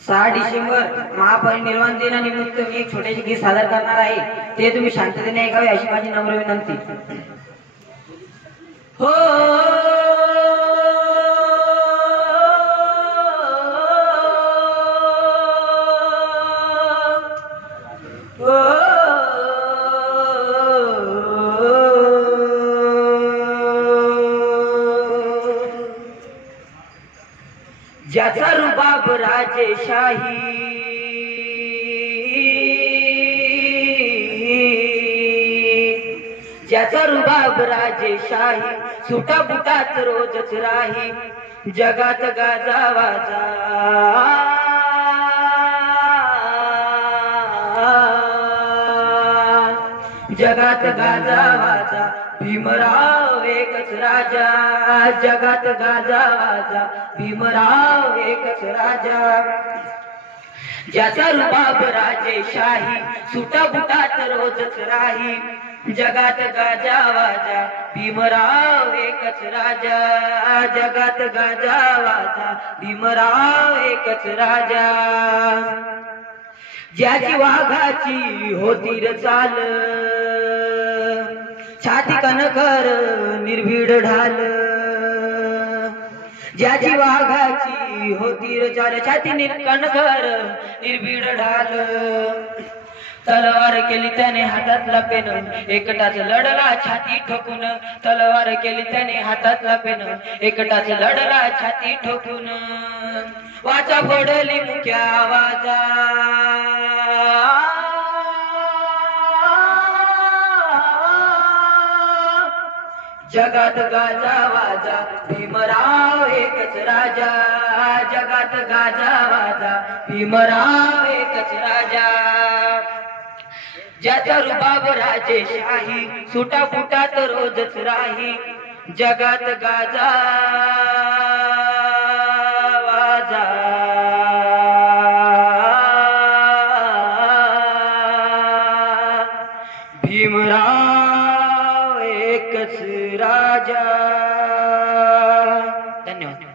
6 डिसेंबर महापरिनिर्वाण दिनानिमित्त मी एक छोटेसे गीत सादर करणार आहे, ते तुम्ही शांततेने ऐकावे अशी माझी नम्र विनंती। हो ज्याचा रुबाब राजेशाही, ज्याचा रुबाब राजेशाही, सुटा बुटात रोजच राही, जगात गाजावाजा जगात गाजावाजा, भीमराव एकच राजा, जगात गाजावाजा, भीमराव एकच राजा। ज्याचा रुबाब राजेशाही, सुटा बुटात रोजच राही, जगात गाजावाजा, भीमराव एकच राजा, जगात गाजावाजा, भीमराव एकच राजा। ज्याची वाघाची होती र चाल, छाती कणकर निर्भीड ढाल, ज्याची वाघाची होती र चाल, छाती कणकर निर्भीड ढाल। तलवार केली त्याने हातातला पेन, एकटाच लढला छाती ठोकून, तलवार केली त्याने हातातला पेन, एकटाच लढला छाती ठोकून। वाचा फोडली मुख्य आवाजा, जगात गाजावाजा, भीमराव एकच राजा, जगात गाजावाजा, भीमराव एकच राजा। ज्याचा रुबाब राजेशाही, सुटा बुटात रोजच राही, जगात गाजावाजा, भीमराव एकच राजा। धन्यवाद।